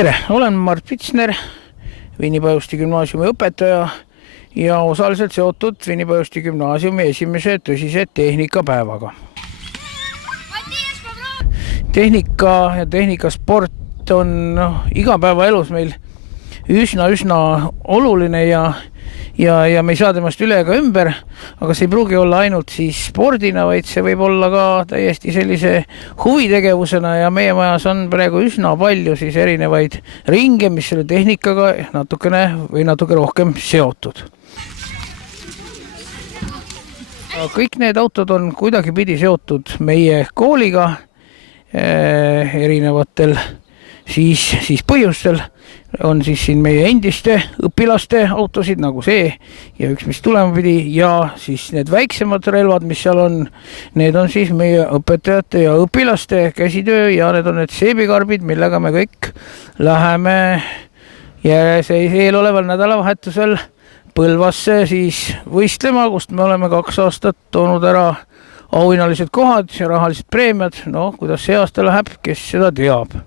Tere, olen Mart Pitsner, Viinipajusti gümnaasiumi õpetaja ja osaliselt seotud Viinipajusti gümnaasiumi esimese tõsise tehnikapäevaga. Tehnika ja tehnikasport on igapäevaelus meil üsna oluline ja me ei saa temast üle ega ümber, aga see ei pruugi olla ainult siis spordina, vaid see võib olla ka täiesti sellise huvitegevusena ja meie majas on praegu üsna palju siis erinevaid ringe, mis selle tehnikaga natuke rohkem seotud. Kõik need autod on kuidagipidi seotud meie kooliga erinevatel siis põhjustel. On siis siin meie endiste õpilaste autosid nagu see ja üks, mis tulema pidi ja siis need väiksemad relvad, mis seal on, need on siis meie õpetajate ja õpilaste käsitöö ja need on need seebikarbid, millega me kõik läheme ja see eeloleval nädalavahetusel Põlvasse siis võistlema, kust me oleme 2 aastat toonud ära auhinnalised kohad ja rahalised preemiad. No, kuidas see aasta läheb, kes seda teab.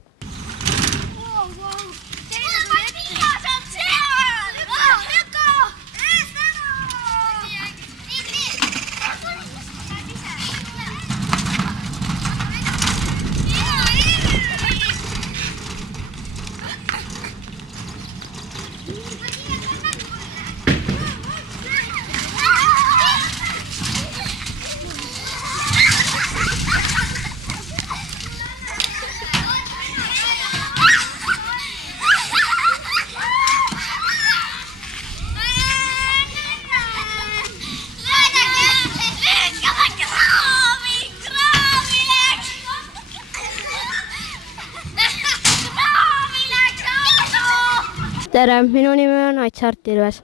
Tere, minu nimi on Aitsart Ilves.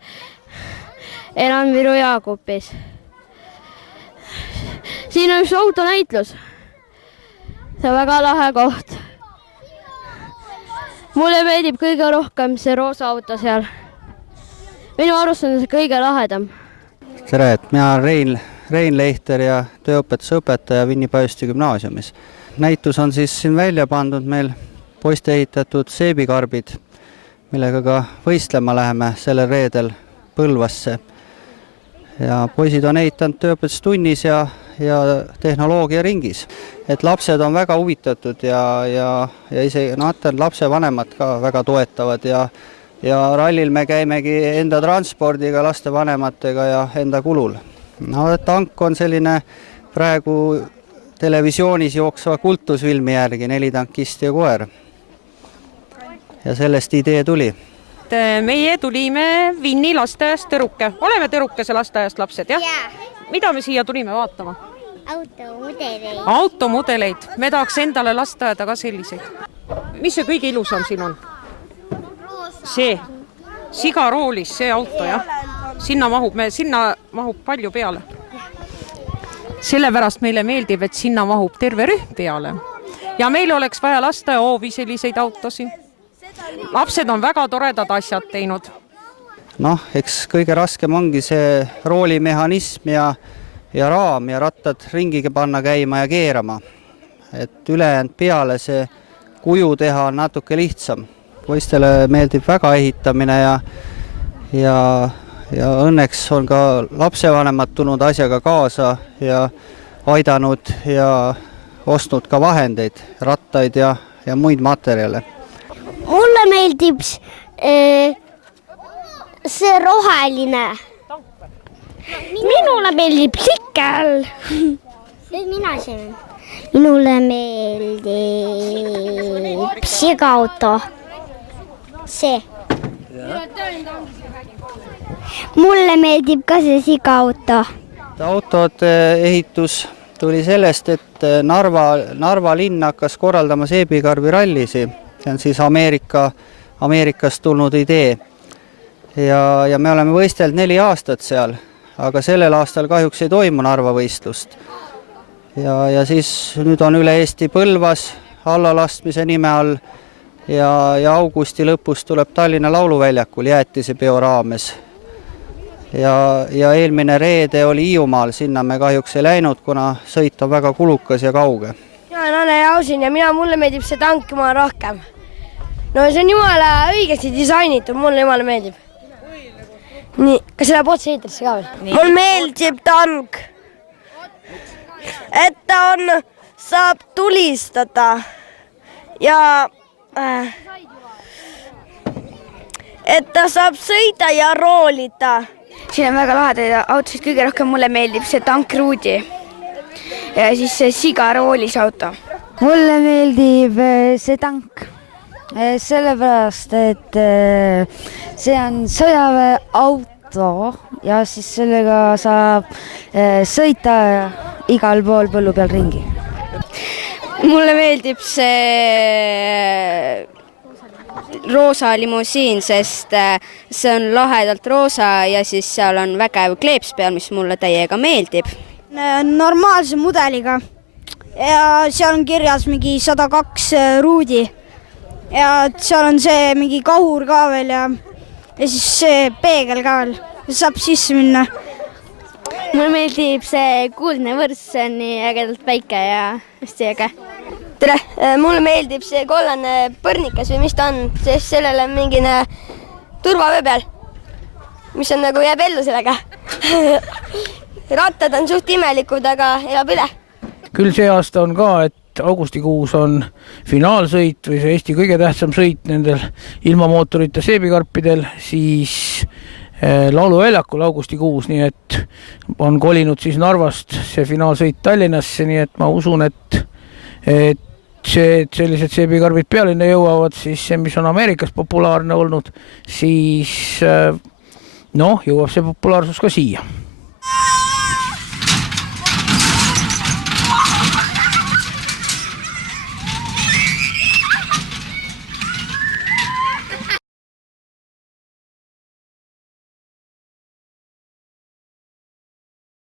Elan Viru Jaakopis. Siin on üks autonäitlus. See on väga lahe koht. Mulle meeldib kõige rohkem see roosa auto seal. Minu arust on see kõige lahedam. Tere, mina olen Rein Leihter ja tööõpetuse õpetaja Viinipajusti gümnaasiumis. Näitus on siis siin välja pandud meil poiste ehitatud seebikarbid, millega ka võistlema läheme sellel reedel Põlvasse. Ja poisid on ehitanud tööõpetustunnis ja tehnoloogia ringis. Et lapsed on väga huvitatud ja isegi lapsevanemad ka väga toetavad ja rallil me käimegi enda transpordiga, lastevanematega ja enda kulul. No, tank on selline praegu televisioonis jooksva kultusfilmi järgi 4 tankisti ja koer. Ja sellest idee tuli. Meie tulime Vinni lasteaiast Tõruke. Oleme Tõrukese lasteaiast lapsed, jah? Mida me siia tulime vaatama? Automudeleid. Me tahaks endale lasteaeda ka selliseid. Mis see kõige ilusam siin on? See. Sigaroolis see auto, jah? Sinna mahub palju peale. Sellepärast meile meeldib, et sinna mahub terve rühm peale. Ja meil oleks vaja lasteaia hoovi selliseid autosid. Lapsed on väga toredad asjad teinud. Noh, eks kõige raskem ongi see roolimehhanism ja raam ja rattad ringiga panna käima ja keerama. Et ülejäänud peale see kuju teha on natuke lihtsam. Poistele meeldib väga ehitamine ja õnneks on ka lapsevanemad tulnud asjaga kaasa ja aidanud ja ostnud ka vahendeid, rattaid ja muid materjale. Mulle meeldib see roheline. Minule meeldib sikel. Minule meeldib sigauto. See. Mulle meeldib ka see sigauto. Autode ehitus tuli sellest, et Narva linn hakkas korraldama seebikarbi rallisi. See on siis Ameerikast tulnud idee. Ja me oleme võistelnud 4 aastat seal, aga sellel aastal kahjuks ei toimu Narva võistlust. Ja siis nüüd on üle Eesti Põlvas allalastmise nime all ja augusti lõpus tuleb Tallinna Lauluväljakul jäätisepeo raames. Ja eelmine reede oli Hiiumaal, sinna me kahjuks ei läinud, kuna sõit on väga kulukas ja kauge. Mina olen Anne Jausin ja mulle meeldib see tank rohkem. no see on jumala õigesti disainitud, mulle jumala meeldib. nii, kas see läheb otse eetrisse ka veel? Mulle meeldib tank, et ta saab tulistada ja et ta saab sõida ja roolida. siin on väga lahedad autosid, kõige rohkem mulle meeldib see tank Ruudi ja siis see sigaroolis auto. Mulle meeldib see tank, sellepärast, et see on sõjaväe auto ja siis sellega saab sõita igal pool põllu peal ringi. Mulle meeldib see roosa limusiin, sest see on lahedalt roosa ja siis seal on vägev kleeps peal, mis mulle täiega meeldib. Normaalse mudeliga ja seal on kirjas mingi 102 ruudi ja seal on see mingi kahur ka veel ja siis see peegel ka veel, saab sisse minna. Mulle meeldib see kuldne võrts, see on nii ägedalt väike ja hästi äge. tere, mulle meeldib see kollane põrnikas või mis ta on, sest sellel on mingine turvavöö peal, mis on nagu jääb ellu sellega. Rattad on suht imelikud, aga elab üle. küll see aasta on ka, et augustikuus on finaalsõit või see Eesti kõige tähtsam sõit nendel ilmamootorita seebikarpidel, siis lauluväljakul augustikuus, nii et on kolinud siis Narvast see finaalsõit Tallinnasse, nii et ma usun, et sellised seebikarbid pealinna jõuavad, siis see, mis on Ameerikas populaarne olnud, siis jõuab see populaarsus ka siia.